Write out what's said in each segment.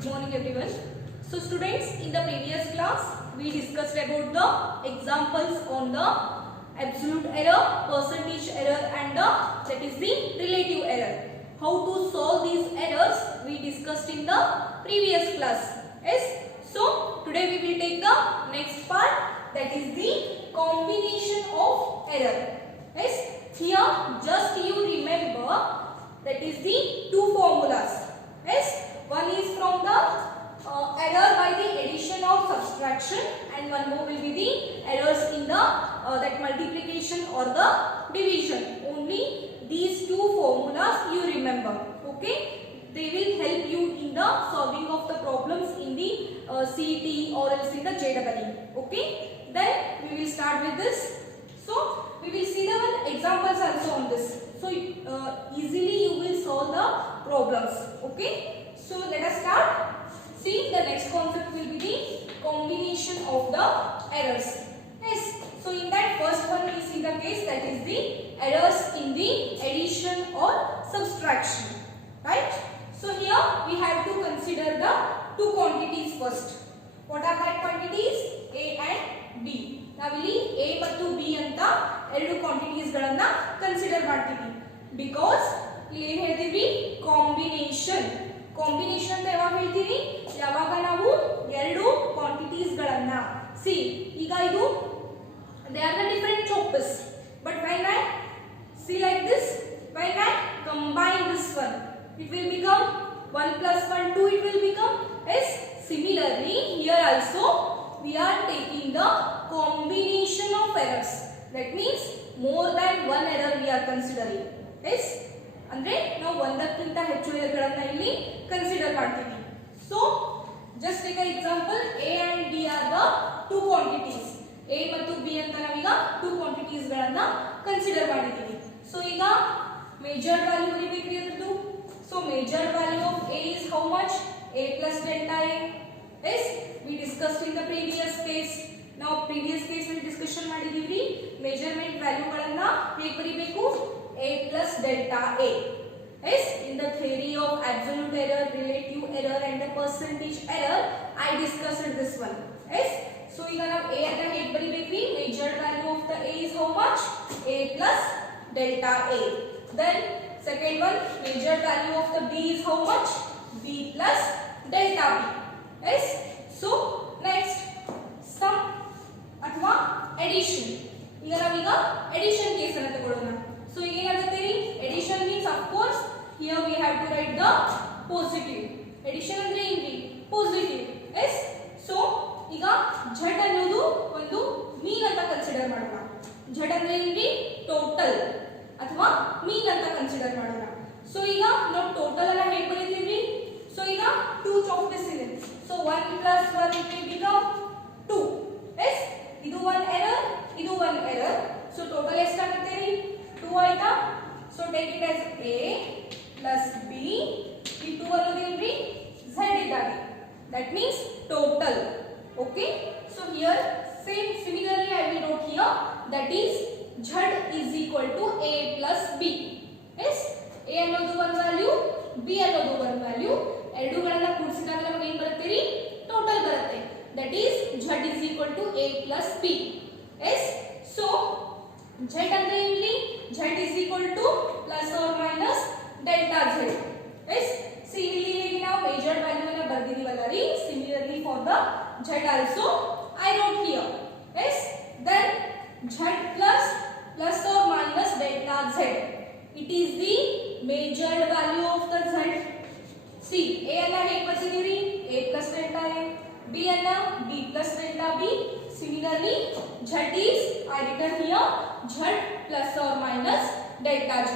Good morning everyone. So students, in the previous class we discussed about the examples on the absolute error, percentage error and that is the relative error. How to solve these errors we discussed in the previous class. Yes. So today we will take the next part, that is the combination of error. Yes. Here just you remember that is the two formulas. Yes. One is from the error by the addition or subtraction, and one more will be the errors in the that multiplication or the division. Only these two formulas you remember. Okay, they will help you in the solving of the problems in the CET or else in the JEE. Okay, then we will start with this. So we will see the examples also on this. So easily you will solve the problems. Okay. So let us start. See, the next concept will be the combination of the errors. Yes. So in that first one we see the case, that is the errors in the addition or subtraction. Right. So here we have to consider the two quantities first. What are that quantities? A and B. ನಾವಿಲ್ಲಿ A ಮತ್ತು B ಅಂತ ಎರಡು quantities ಗಳನ್ನ consider ಮಾಡ್ತೀವಿ. Because ಇಲ್ಲಿ ಏನು ಹೇಳ್ತೀವಿ, combination. Combination ಅಂತ ಯಾವಾಗ ಹೇಳ್ತೀವಿ, ಯಾವಾಗ ನಾವು ಎರಡು ಕ್ವಾಂಟಿಟೀಸ್ ಗಳನ್ನ ಸಿ, ಈಗ ಇದು they are the different chocolates, but when I see like this, when I combine this one, it will become 1 plus 1 2, it will become yes. Similarly here also we are taking the combination of errors. That means more than one error we are considering. Yes, ಅಂದ್ರೆ ನಾವು ಒಂದಕ್ಕಿಂತ ಹೆಚ್ಚು ಎರರ್ಗಳನ್ನ ಇಲ್ಲಿ consider ಮಾಡ್ತೀವಿ. So just take an example, A and B are the two quantities. A ಮತ್ತು B ಅಂತ ನಾವೀಗ two quantities ಗಳನ್ನ ಕನ್ಸಿಡರ್ ಮಾಡಿದ್ದೀವಿ. So ಈಗ measured value ಬರೀಬೇಕು ಇದ್ರದ್ದು. So measured value of A is how much? A plus delta A. Yes, we discussed in the previous case. Now previous case ಅಲ್ಲಿ discussion ಮಾಡಿದೀವಿ ಮೆಜರ್ಮೆಂಟ್ ವ್ಯಾಲ್ಯೂ ಗಳನ್ನ ಹೇಗೆ ಬರೀಬೇಕು, A plus delta A. Yes, in the theory of absolute error, relative error and the percentage error I discussed this one. Yes, so ಈಗ ನಾವು A ಅಂತ ಹೇಗೆ ಬರೀಬೇಕು, measured value of the A is how much? A plus delta A. Then second one, measured value of the B is how much? B plus delta B. Yes, so next sum ಅಥವಾ addition. ಈಗ ನಾವೀಗ addition case ಅನ್ನು ತಗೊಳ್ಳೋಣ. So ಈಗ ಏನಾಗುತ್ತೆ ರೀ, addition means of course here we have to write the positive. Addition ಅಂದ್ರೆ ಏನ್ರಿ, positive. Yes, so ಈಗ z ಅನ್ನೋದು ಒಂದು ಮೀನ್ ಅಂತ ಕನ್ಸಿಡರ್ ಮಾಡೋಣ. z ಅಂದ್ರೆ ಏನ್ರಿ, ಟೋಟಲ್ ಅಥವಾ ಮೀನ್ ಅಂತ ಕನ್ಸಿಡರ್ ಮಾಡೋಣ. ಸೊ ಈಗ ನಾವು ಟೋಟಲ್ ಅನ್ನ ಹೇಗೆ ಬರೀತೀವಿ, ಸೊ ಈಗ 2 chocolates ಇದೆ. So 1 plus 1 will become 2. Yes, ಇದು one error, ಇದು one error. So total ಎಷ್ಟಾಗುತ್ತೆ ರೀ, 2 ಆಯ್ತಾ. So take it as A plus B. ಈ 2 ಅನ್ನೋದು ಏನ್ರಿ, z ಇದ್ದಾಗೆ. That means total. Okay. So here same similarly I will note here, that is z is equal to A plus B. Yes, A ಅನ್ನೋದು one value, B ಅನ್ನೋದು one value. ಎರಡುಗಳನ್ನ ಕೂಡಿಸಿದಾಗ ನಮಗೆ ಏನು ಬರುತ್ತೆ ರೀ, ಟೋಟಲ್ ಬರುತ್ತೆ. That is z is equal to A plus B. Yes, so z ಅಂದ್ರೆ ಇಲ್ಲಿ z is equal to plus or minus delta z. Yes, see ಇಲ್ಲಿ ಹೇಗೆ ನಾವು measured value ಅನ್ನು ಬರೆದಿದ್ದೀವಲ್ಲ ರೀ, similarly for the z also I wrote here. Yes, then z plus or minus delta z, it is the measured value of the z. See, A ಅನ್ನ ಹೇಗೆ ಬರೆದಿದ್ದೀವಿ, A plus delta A, B ಅನ್ನ B plus delta B. Similarly z is I written here z plus or minus delta z.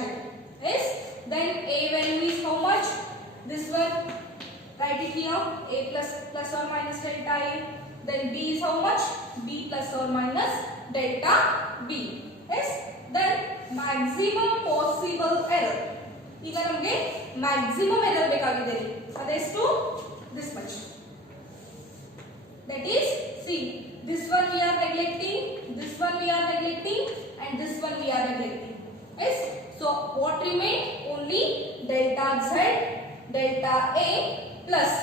Yes, then A value is how much, this one write it here, A plus or minus delta A. Then B is how much, B plus or minus delta B. Yes, then maximum possible error. ಈಗ ನಮಗೆ maximum error ಬೇಕಾಗಿದೆ, ಅದೆಷ್ಟು, this much. That is, see, this one we are neglecting, this one we are neglecting and this one we are neglecting. Yes, so what remain, only delta z, delta A plus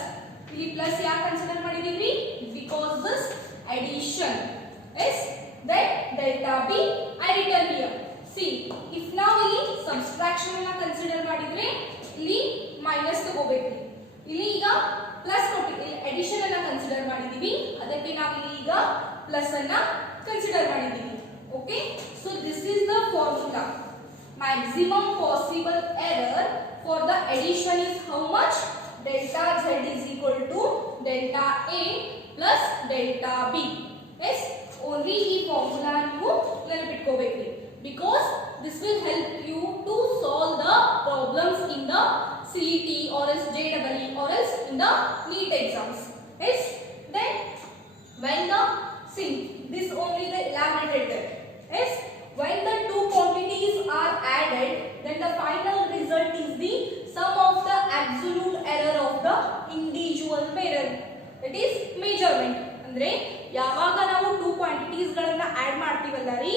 ಇಲ್ಲಿ plus ಯಾಕೆ consider ಮಾಡಿದೀವಿ because this addition is that delta b I written here. See, if now ಇಲ್ಲಿ subtraction ಅನ್ನು consider ಮಾಡಿದ್ರೆ ಇಲ್ಲಿ minus ತಗೋಬೇಕು. ಇಲ್ಲಿ ಈಗ ಪ್ಲಸ್ ಕೊಟ್ಟಿದ್ದೀವಿ, addition ಅನ್ನು ಕನ್ಸಿಡರ್ ಮಾಡಿದೀವಿ, ಅದಕ್ಕೆ ನಾವು ಇಲ್ಲಿ ಈಗ ಪ್ಲಸ್ ಅನ್ನು ಕನ್ಸಿಡರ್ ಮಾಡಿದೀವಿ. Okay, so this is the formula. Maximum possible error for the addition is how much? Delta z is equal to delta a plus delta b. Yes, only ಈ formula ನೀವು ನೆನಪಿಟ್ಕೋಬೇಕು because this will help you to solve the problems in the CET or else JEE or else in the NEET exams. Yes, then when the see this only the elaborated. Yes, when the two quantities are added, then the final result is the sum of the absolute error of the individual mirror. That is measurement. ಅಂದ್ರೆ ಯಾವಾಗ ನಾವು two quantities ಗಳನ್ನ add ಮಾಡ್ತೀವಲ್ಲ ರೀ,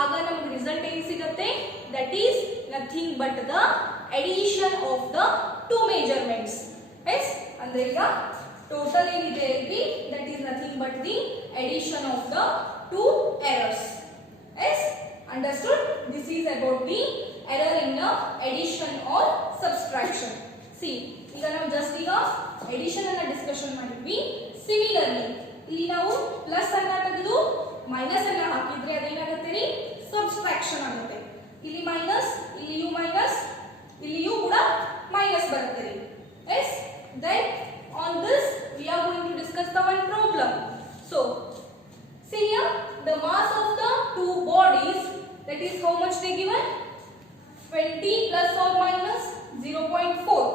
ಆಗ ನಮಗೆ result ಏನು ಸಿಗುತ್ತೆ? That is nothing but the addition of the two measurements. Yes, ಅಂದ್ರೆ ಈಗ ಟೋಟಲ್ ಏನಿದೆ ಅಲ್ಲಿ that is nothing but the addition of the two errors. Yes, understood? This is about the error in the addition or subtraction. See, ಈಗ ನಾವು just ಈಗ addition ಅನ್ನ discussion ಮಾಡಿದ್ವಿ. Similarly ಇಲ್ಲಿ ನಾವು ಪ್ಲಸ್ ಅನ್ನ ತೆಗೆದು ಮೈನಸ್ ಅನ್ನ ಹಾಕಿದ್ರೆ ಅದೇನಾಗುತ್ತೆ ರೀ? ಸಬ್ಸ್ಟ್ರಾಕ್ಷನ್ ಆಗುತ್ತೆ. ಇಲ್ಲಿ ಮೈನಸ್, ಇಲ್ಲಿಯೂ ಮೈನಸ್, ಇಲ್ಲಿಯೂ ಕೂಡ ಮೈನಸ್ ಬರುತ್ತೆ ರೀ. Yes, then on this we are going to discuss the one problem. So see here the mass of the two bodies, that is how much they given? 20 plus or minus 0.4.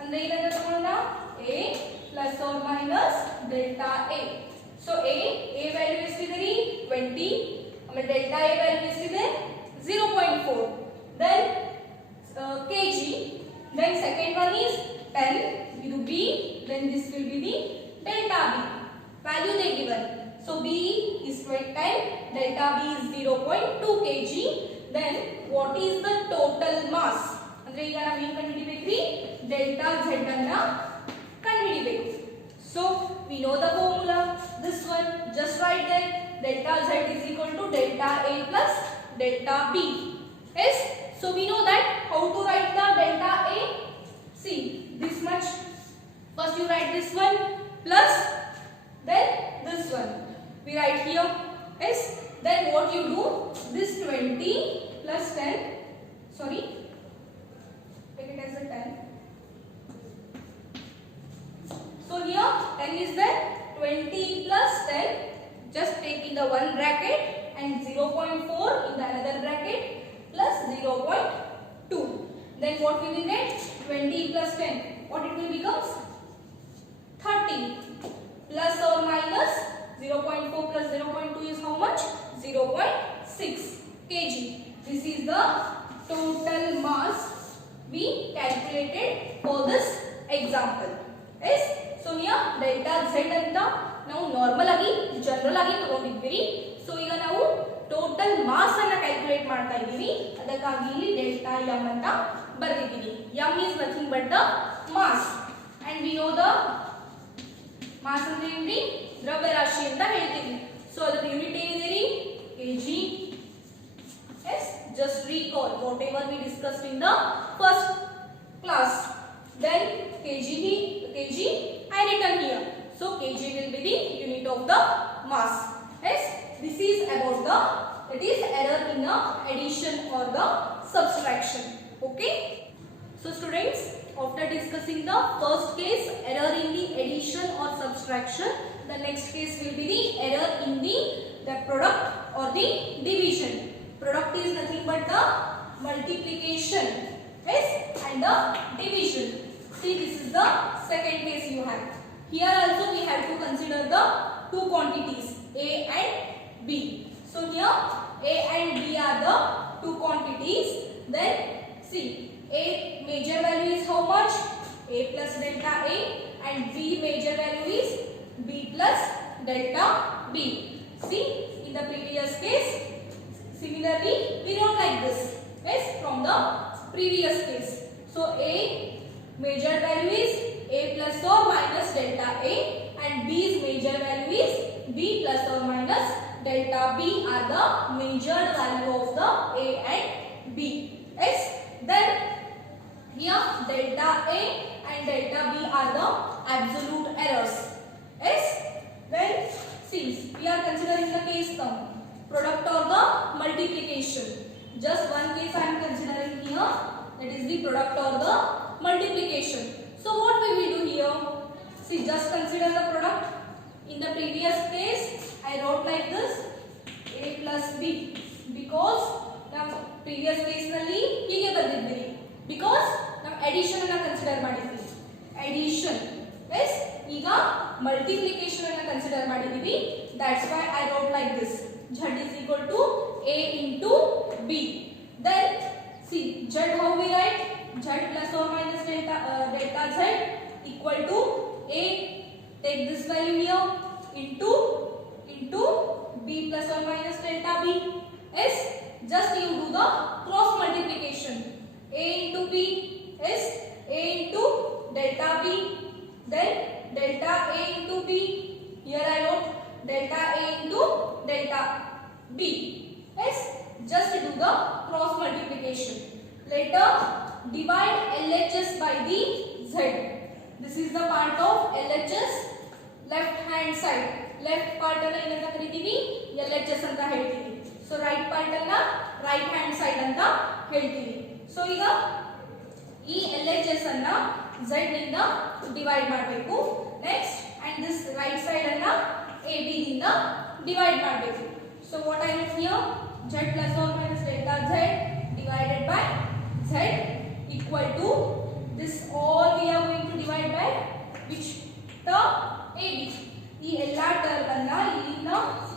ಅಂದ್ರೆ ಏನಂತ ತಗೊಳ್ಳೋಣ? a plus or minus delta a. So a value ಎಷ್ಟಿದೆ ರೀ? 20. ಆಮೇಲೆ delta a value ಎಷ್ಟಿದೆ? 0.4. Then kg. Then second one is 10. ಇದು b. Then this will be the delta b. Value they given. So b is 10. Delta b is 0.2 kg. Then what is the total mass? ಅಂದ್ರೆ ಈಗ ನಾವು ಏನು ಕಂಡುಹಿಡಿಬೇಕು ರೀ? delta z ಅನ್ನ ಕಂಡುಹಿಡಿಬೇಕು. So we know the formula. This one just write that delta z is equal to delta a plus delta b. Yes, so we know that how to write the delta a. See, this much. First you write this one plus then this one. We write here. Yes, then what you do? This 20 plus 10. Sorry, take it as a 10. So here 10 is there, 20 plus 10, just take in the one bracket and 0.4 in the another bracket plus 0.2. Then what will we get? 20 plus 10. What it will become? 30 plus or minus 0.4 plus 0.2 is how much? 0.6 kg. This is the total mass we calculated for this example. Yes. So here delta z ಅಂತ ನಾವು normal ಆಗಿ general ಆಗಿ ತಗೊಂಡಿದ್ವಿ. So ಈಗ ನಾವು total mass ಅನ್ನ calculate ಮಾಡ್ತಾ ಇದ್ದೀವಿ, ಅದಕ್ಕಾಗಿ ಇಲ್ಲಿ ಡೆಲ್ಟಾ m ಅಂತ ಬರೆದಿದ್ದೀವಿ. m is nothing but the mass and we know the mass ಅಂದ್ರೆ ಏನ್ರಿ? ದ್ರವ್ಯರಾಶಿ ಅಂತ ಹೇಳ್ತೀವಿ. ಸೊ ಅದರ ಯೂನಿಟ್ ಏನಿದೆ ರೀ? kg. Yes, just recall whatever we discussed in the first class. Then kg I written here. So kg will be the unit of the mass. Yes, this is about the, that is error in the addition or the subtraction. Okay. So students, after discussing the first case, error in the addition or subtraction, the next case will be the error in the product or the division. Product is nothing but the multiplication. Yes, and the division. See, this is the second case you have. Here also we have to consider the two quantities A and B. So here A and B are the two quantities. Then see, A major value is how much? A plus delta A, and B major value is B plus delta B. See, in the previous case, similarly we don't like this. Yes, from the previous case. So A major value is A plus or minus delta A. or minus delta b are the measured value of the a and b. Yes, then here delta a and delta b are the absolute errors. Yes, then see, we are considering the case term, product or the multiplication. Just one case I am considering here, that is the product or the multiplication. So what we will do here? See, just consider the product. In the previous case, I wrote like this, a plus b, because now previous case nalli hige ಬರ್ದಿದ್ವಿ, because ನಾವು addition ಅನ್ನು consider ಮಾಡಿದ್ವಿ. Addition, yes, ಈಗ multiplication ಅನ್ನು consider ಮಾಡಿದ್ವಿ. That's why I wrote like this, z is equal to a into b. Then see, z how we write? Z plus or minus delta z equal to a, take this value here, into b plus or minus delta b. Yes, just you do the cross multiplication, a into b, yes, a into delta b, then delta a into b, here I wrote delta a into delta b. Yes, just do the cross multiplication. Later divide LHS by the z. This is the part of LHS, left hand side. Left part ಅನ್ನು ಏನಂತ ಕರೀತೀವಿ? LHS ಅಂತ ಹೇಳ್ತೀವಿ. So right part ಅನ್ನು right hand side ಅಂತ ಹೇಳ್ತೀವಿ. So ಈಗ ಈ LHS ಅನ್ನ z ನಿಂದ ಡಿವೈಡ್ ಮಾಡಬೇಕು. Next, and this right side ಅನ್ನ AB ನಿಂದ ಡಿವೈಡ್ ಮಾಡಬೇಕು. So what I write here? Z plus or minus delta z divided by z equal to this, all we are going to divide by which term? AB. ಈ ಎಲ್ಲಾ term ಅನ್ನ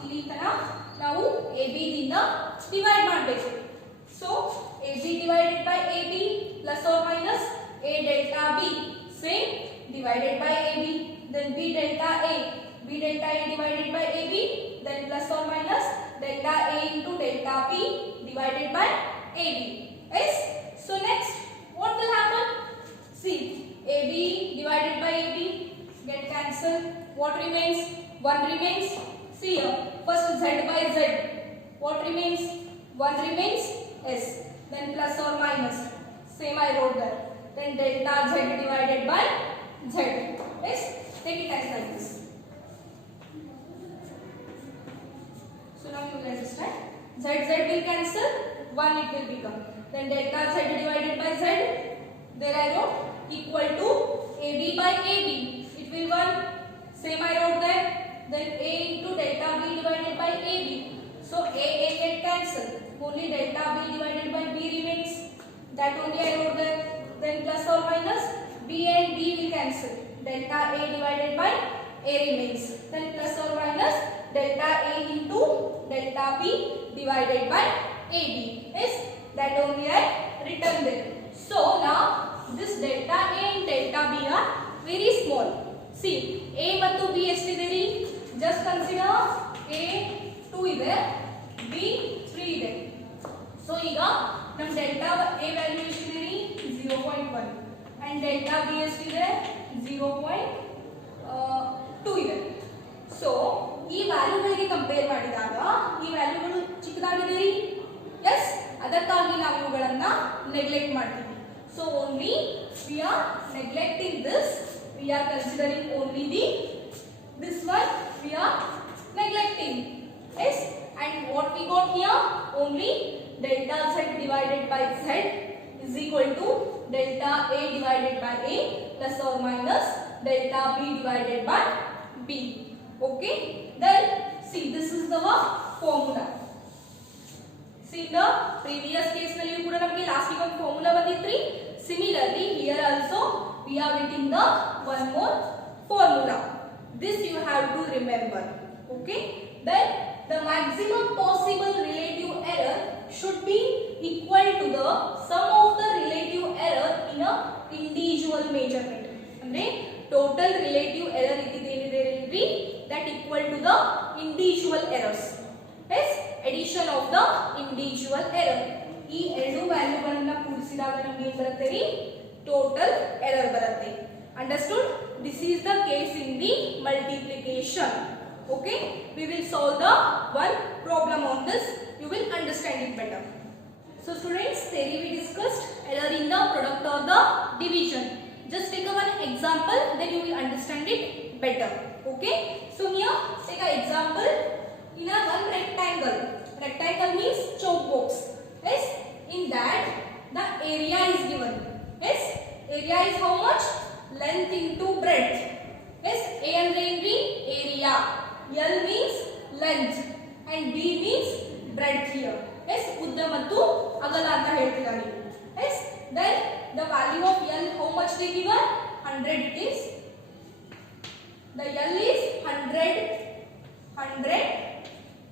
ಇಲ್ಲಿ ತನ ನಾವು AB ದಿಂದ divide ಮಾಡಬೇಕು. So AB divided by AB plus or minus a delta b, same, divided by AB, then b delta a divided by AB, then plus or minus delta a into delta b divided by AB. Yes, so next what will happen? See, AB divided by AB get cancelled. What remains? 1 remains. See here, first z by z, what remains? 1 remains. Yes, then plus or minus, same I wrote there, then delta z divided by z. Yes, take it as like this. So now you will understand, z will cancel, 1 it will become, then delta z divided by z, there I wrote equal to AB by AB, it will 1, same I wrote there, then a into delta b divided by AB, so a get cancelled, only delta b divided by b remains, that only I wrote there, then plus or minus b and b will cancel, delta a divided by a remains, then plus or minus delta a into delta b divided by AB. Yes, that only I written there. So now this delta a and delta b are very small. See, a ಮತ್ತು b ಎಷ್ಟಿದೆ ರೀ? Just consider a 2 ಇದೆ, b 3 ಇದೆ. So ಈಗ ನಮ್ಮ delta a value ಎಷ್ಟಿದೆ ರೀ? 0.1 and delta b ಎಷ್ಟಿದೆ? 0.2 ಇದೆ. So ಈ ವ್ಯಾಲ್ಯೂಗಳಿಗೆ ಕಂಪೇರ್ ಮಾಡಿದಾಗ ಈ ವ್ಯಾಲ್ಯೂಗಳು ಚಿಕ್ಕದಾಗಿದೆ ರೀ. ಎಸ್, ಅದಕ್ಕಾಗಿ ನಾವು ಇವುಗಳನ್ನು ನೆಗ್ಲೆಕ್ಟ್ ಮಾಡ್ತೀವಿ. So only we are neglecting this, we are considering only this one we are neglecting. Yes, and what we got here? Only delta z divided by z is equal to delta a divided by a plus or minus delta b divided by b. Okay, then see, this is the formula. See, the previous case nalli kuda namage last week one formula banditri. Similarly here also we are getting the one more formula. This you have to remember. Okay, then the maximum possible relative error should be equal to the sum of the relative error in a individual measurement. Andre total relative error ididenidealri, that equal to the individual errors. Yes, addition of the individual error. ಈ ಎರಡು ವ್ಯಾಲ್ಯೂಗಳನ್ನು ಕೂಡಿಸಿದಾಗ ನಮಗೆ ಏನು ಬರುತ್ತೆ ರೀ? Total error ಬರುತ್ತೆ. Understood? This is the case in the multiplication. Okay, we will solve the one problem on this. You will understand it better. So students, theory we discussed, error in the product or the division. Just take a one example, then you will understand it better. Okay, so here take an example in a one rectangle. Rectangle means chalk box. Yes, in that the area is given. Yes, area is how much? Length into breadth. Yes, A and area. L means length and B means breadth here. Yes, ಉದ್ದ ಮತ್ತು ಅಗಲ ಅಂತ ಹೇಳ್ತಿದ್ದಾರೆ. Yes, then the value of L how much they given? 100 it is. The L is 100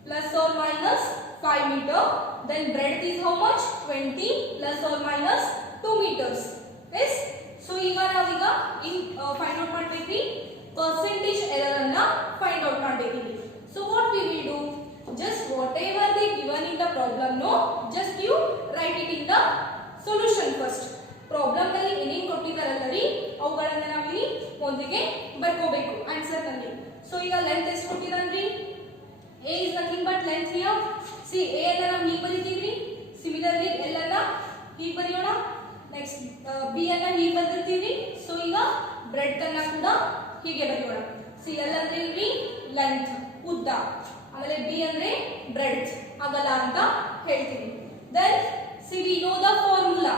plus or minus 5 meter. Then breadth is how much? 20 plus or minus 2 meters. Yes, so ಈಗ ನಾವೀಗ find out ಮಾಡಬೇಕ್ರಿ percentage error ಅನ್ನ find out ಮಾಡಬೇಕಿದೆ. So what we will do? Just whatever they given in the problem, no, just you write it in the solution first. Problem ನಲ್ಲಿ ಏನೇನು ಕೊಟ್ಟಿದ್ದಾರಲ್ಲರಿ ಅವುಗಳನ್ನು ನಾವು ಇಲ್ಲಿ ಒಂದಿಗೆ ಬರ್ಕೋಬೇಕು ಆನ್ಸರ್ ನಲ್ಲಿ. ಸೊ ಈಗ ಲೆಂತ್ ಎಷ್ಟು ಕೊಟ್ಟಿದ್ದಾನ್ರಿ? A is nothing but length here. See, A ಅನ್ನ ನಾವು ಹೀಗೆ ಬರೀತೀವಿ. Similarly L ಅನ್ನ ಹೀಗೆ ಬರೆಯೋಣ. Next B ಅನ್ನ ಹೀಗೆ ಬರೆದಿರ್ತೀವಿ. ಸೊ ಈಗ ಬ್ರೆಡ್ ಅನ್ನ ಕೂಡ ಹೀಗೆ ಬರೆಯೋಣ. See, L ಅಂದ್ರೆ ಇಲ್ಲಿ ಲೆಂತ್ ಉದ್ದ, ಆಮೇಲೆ B ಅಂದ್ರೆ ಬ್ರೆಡ್ತ್ ಅಗಲ ಅಂತ ಹೇಳ್ತೀವಿ. Then see, we know the formula.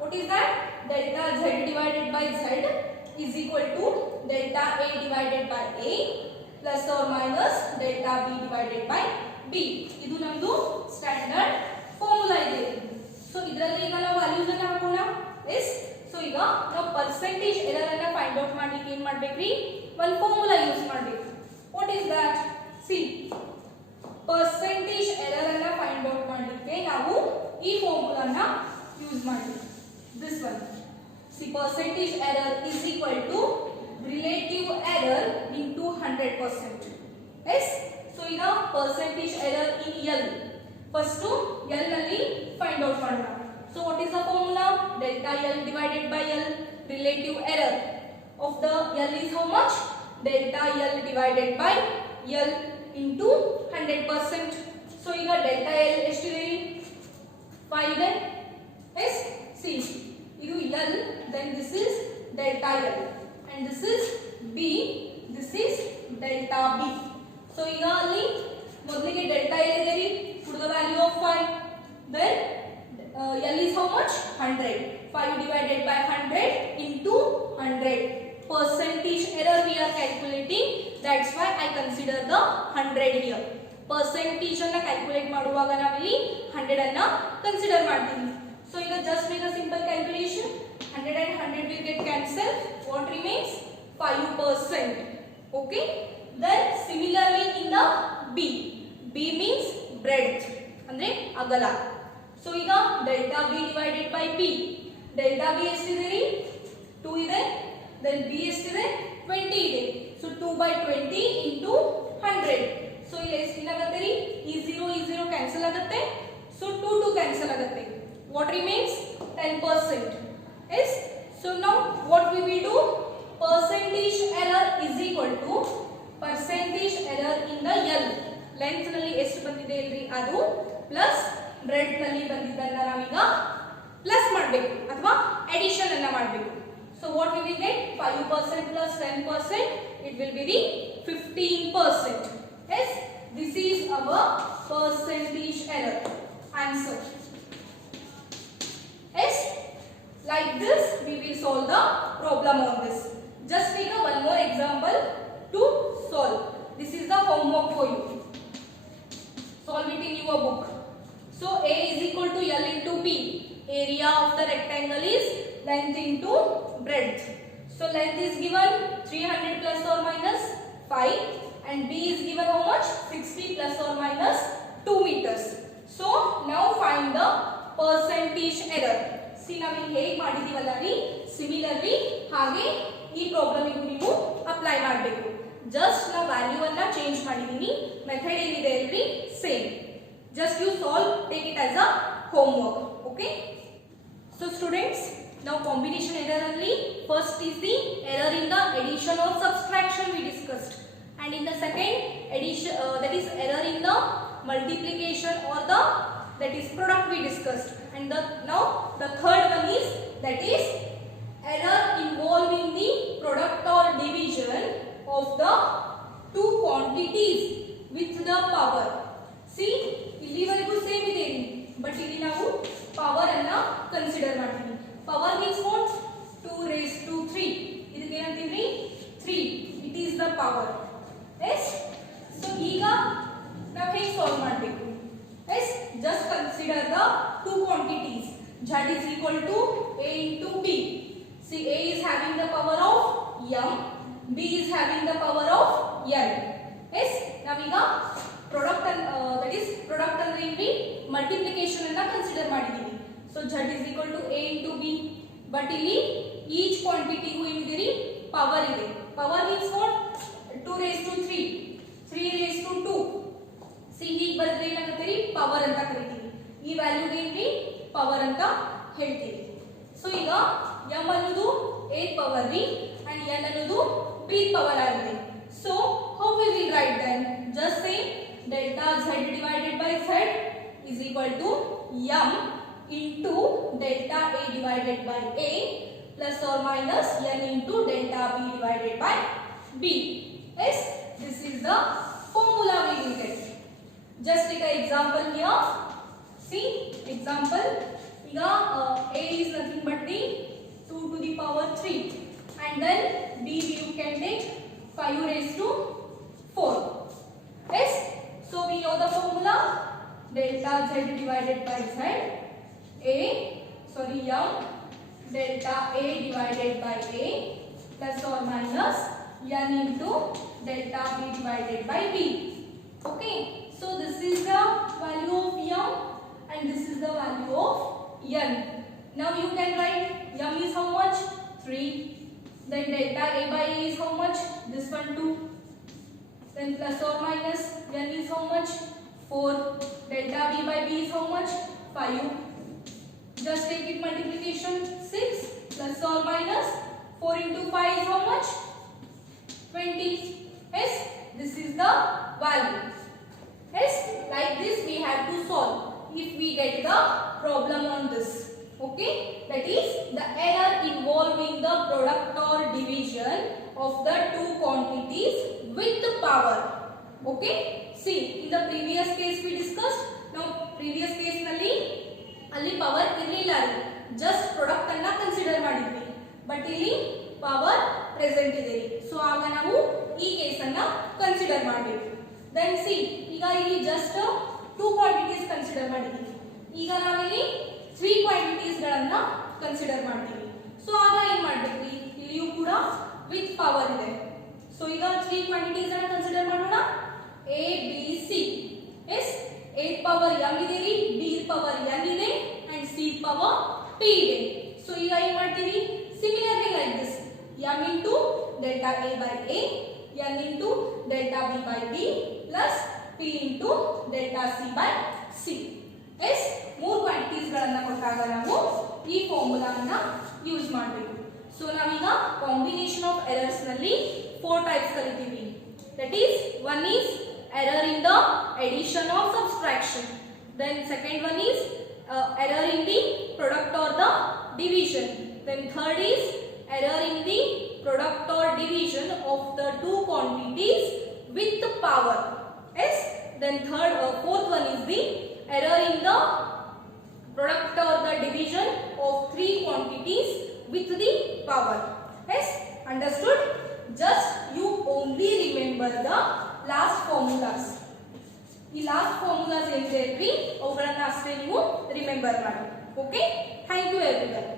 What is that? Delta Z divided by Z is equal to delta A divided by A plus or minus delta B divided by B. ಇದು ನಮ್ಮದು standard formula ಇದೆ. So ಇದರಲ್ಲಿ ಈಗ ನಾವು values ಅನ್ನು ಹಾಕೋಣ. S, so ಈಗ ನಾವು ಪರ್ಸೆಂಟೇಜ್ ಎರರ್ ಅನ್ನು ಫೈಂಡ್ ಔಟ್ ಮಾಡ್ಲಿಕ್ಕೆ ಏನು ಮಾಡಬೇಕ್ರಿ? ಒಂದು ಫಾರ್ಮುಲಾ ಯೂಸ್ ಮಾಡಬೇಕು. What is that? C, percentage error ಅನ್ನು ಫೈಂಡ್ ಔಟ್ ಮಾಡಲಿಕ್ಕೆ ನಾವು ಈ ಫಾರ್ಮುಲಾನ ಯೂಸ್ ಮಾಡಬೇಕು. This one. See, percentage error is equal to relative error into 100%. Yes. So ಈಗ percentage error in L. First L ನಲ್ಲಿ find out ಮಾಡೋಣ. So what is the formula? Delta L divided by L. Relative error of the L is how much? Delta L divided by L into 100%. So ಈಗ delta L ಎಷ್ಟಿದೆ? 5 ಇದೆ. Yes. See, ಇದು L, then this is delta L and this is B, this is delta B. So ಈಗ ಅಲ್ಲಿ ಮೊದಲಿಗೆ delta L ಇದೆ ರೀ, put the value of 5, then L is how much? 100. 5 divided by 100 into 100. Percentage error we are calculating, that's why I consider the 100 here. Percentage ಅನ್ನ calculate ಮಾಡುವಾಗ ನಾವಿಲ್ಲಿ 100 ಅನ್ನ consider ಮಾಡ್ತೀವಿ. So you can just make a simple calculation. 100 and 100 will get cancelled. What remains? 5%. Okay. Then similarly in the B. B means breadth. Andre agala. So ಈಗ delta B divided by B. Delta B ಎಷ್ಟಿದೆ ರೀ? 2 ಇದೆ. Then B ಎಷ್ಟಿದೆ? 20 ಇದೆ. So 2 by 20 into 100. So ಇಲ್ಲಿ ಎಷ್ಟಾಗುತ್ತೆ ರೀ? ಈ 0 cancel ಆಗುತ್ತೆ. So 2 cancel ಆಗುತ್ತೆ. What remains? 10%. Yes. So now what we will do? Percentage error is equal to percentage error in the L. Length ನಲ್ಲಿ ಎಷ್ಟು ಬಂದಿದೆ ಇಲ್ರಿ ಅದು ಪ್ಲಸ್ ಬ್ರೆಡ್ ನಲ್ಲಿ ಬಂದಿದ್ದನ್ನ ನಾವೀಗ ಪ್ಲಸ್ ಮಾಡಬೇಕು ಅಥವಾ ಅಡಿಷನ್ ಅನ್ನ ಮಾಡಬೇಕು. So what we will get? 5% plus 10%, it will be the 15%. Yes. This is our percentage error. Answer. Yes, like this we will solve the problem on this. Just take a one more example to solve. This is the homework for you. Solve it in your book. So A is equal to L into B. Area of the rectangle is length into breadth. So length is given 300 plus or minus 5 and B is given how much? 60 plus or minus 2 meters. So now find the percentage error. See, ನಾವು ಇಲ್ಲಿ ಹೇಗೆ ಮಾಡಿದೀವಲ್ಲ ರೀ, similarly ಹಾಗೆ ಈ problem ನೀವು apply ಮಾಡಬೇಕು. Just ನಾವು value ಅನ್ನ ಚೇಂಜ್ ಮಾಡಿದೀನಿ, ಮೆಥಡ್ ಏನಿದೆ ಅಲ್ರಿ same. Just you solve, take it as a homework. Okay. So students, ನಾವು ಕಾಂಬಿನೇಷನ್ ಎರರ್ ಅಲ್ಲಿ first is the error in the addition or subtraction we discussed, and in the second addition, that is error in the multiplication or the that is product we discussed, and now the third one is that is error involving the product or division of the two quantities with the power. See, ಇಲ್ಲಿವರೆಗೂ same ಇದೆ but ಇಲ್ಲಿ ನಾವು power ಅನ್ನ consider ಮಾಡ್ತೀವಿ. Power means what? 2 raised to 3. ಇದಕ್ಕೆ ಏನಂತೀವಿ? 3. It is the power. Yes, so ಈಗ ನಾವು ಹೇಗೆ ಸಾಲ್ವ್ ಮಾಡಬೇಕು? Yes, just consider the two quantities. z is equal to a into b. See, a is having the power of m, b is having the power of n. Yes, ನಾವೀಗ product that is product ಅಂದ್ರೆ ಇಲ್ಲಿ multiplication ಅನ್ನ consider ಮಾಡಿದೀವಿ. So z is equal to a into b, but ಇಲ್ಲಿ each ಕ್ವಾಂಟಿಟಿಗೂ ಏನಿದೆ? Power ಇದೆ. Power means what? 2 raised to 3, 3 raised to 2. C ಹೀಗೆ ಬರೆದ್ರೆ ಏನಾಗುತ್ತೆ? ಪವರ್ ಅಂತ ಕರಿತೀವಿ. ಈ ವ್ಯಾಲ್ಯೂಗೆ ಏನ್ರಿ? ಪವರ್ ಅಂತ ಹೇಳ್ತೀವಿ. ಸೊ ಈಗ m ಅನ್ನೋದು 8 ಪವರ್ ರೀ and n ಅನ್ನೋದು b ಪವರ್ ಆಗಿದೆ. So how we will write then? Just say delta z divided by z is equal to m into delta a divided by a plus or minus n into delta b divided by b. Yes, this is the formula we will get. Just take an example here. See, example. Here a is nothing but the 2 to the power 3, and then b you can take 5 raised to 4. Yes, so we know the formula. Delta z divided by z, m delta a divided by a plus or minus n into delta b divided by b. Okay, so this is the value of m and this is the value of n. Now you can write m is how much? 3. Then delta a by a is how much? This one 2. Then plus or minus n is how much? 4. Delta b by b is how much? 5. Just take it multiplication. 6 plus or minus 4 into 5 is how much? 20. Yes, this is the value. Yes, like this we have to solve if we get the problem on this. Okay, that is the error involving the product or division of the two quantities with the power. Okay, see, in the previous case we discussed. Now previous case nalli alli power irliಲ್ಲ ರೀ, just product ಅನ್ನ consider ಮಾಡಿದ್ವಿ, but ಇಲ್ಲಿ power present ಇದೆ ರೀ. So ಆಗ ನಾವು ಈ case ಅನ್ನ ಕನ್ಸಿಡರ್ ಮಾಡಬೇಕು. ದೆನ್ ಸಿ, ಈಗ ಇಲ್ಲಿ ಜಸ್ಟ್ 2 ಕ್ವಾಂಟಿಟೀಸ್ ಕನ್ಸಿಡರ್ ಮಾಡಿದ್ವಿ. ಈಗ ನಾವಿಲ್ಲಿ 3 ಕ್ವಾಂಟಿಟೀಸ್ ಗಳನ್ನ ಕನ್ಸಿಡರ್ ಮಾಡ್ತೀವಿ. ಸೊ ಆಗ ಏನ್ ಮಾಡಬೇಕು? ಇಲ್ಲಿಯೂ ಕೂಡ ವಿತ್ ಪವರ್ ಇದೆ. ಸೊ ಈಗ 3 ಕ್ವಾಂಟಿಟೀಸ್ ಅನ್ನ ಕನ್ಸಿಡರ್ ಮಾಡೋಣ. a b c. Yes, a power m ಇದೆ ರೀ, b ಪವರ್ n ಇದೆ and c ಪವರ್ p ಇದೆ. ಸೊ ಈಗ ಏನ್ ಮಾಡ್ತೀವಿ? Similarly like this, m into delta a by a, n into delta b by b plus p into delta c by c. Yes, 3 quantities ಗಳನ್ನ ಕೊಟ್ಟಾಗ ನಾವು ಈ ಫಾರ್ಮುಲಾವನ್ನ ಯೂಸ್ ಮಾಡಬೇಕು. ಸೊ ನಾವೀಗ ಕಾಂಬಿನೇಷನ್ ಆಫ್ ಎರರ್ಸ್ ನಲ್ಲಿ 4 ಟೈಪ್ಸ್ ಕಲಿತೀವಿ. That is, one is error in the addition or subtraction. Then second one is error in the product or the division. Then third is error in the product or division of the two quantities with the power. Yes, then fourth one is the error in the product or the division of 3 quantities with the power. Yes, understood? Just you only remember the last formulas. ಈ last formulas ಏನಿದೆ ಅವುಗಳನ್ನ ಅಷ್ಟೇ ನೀವು remember ಮಾಡಿ. Okay, thank you everyone.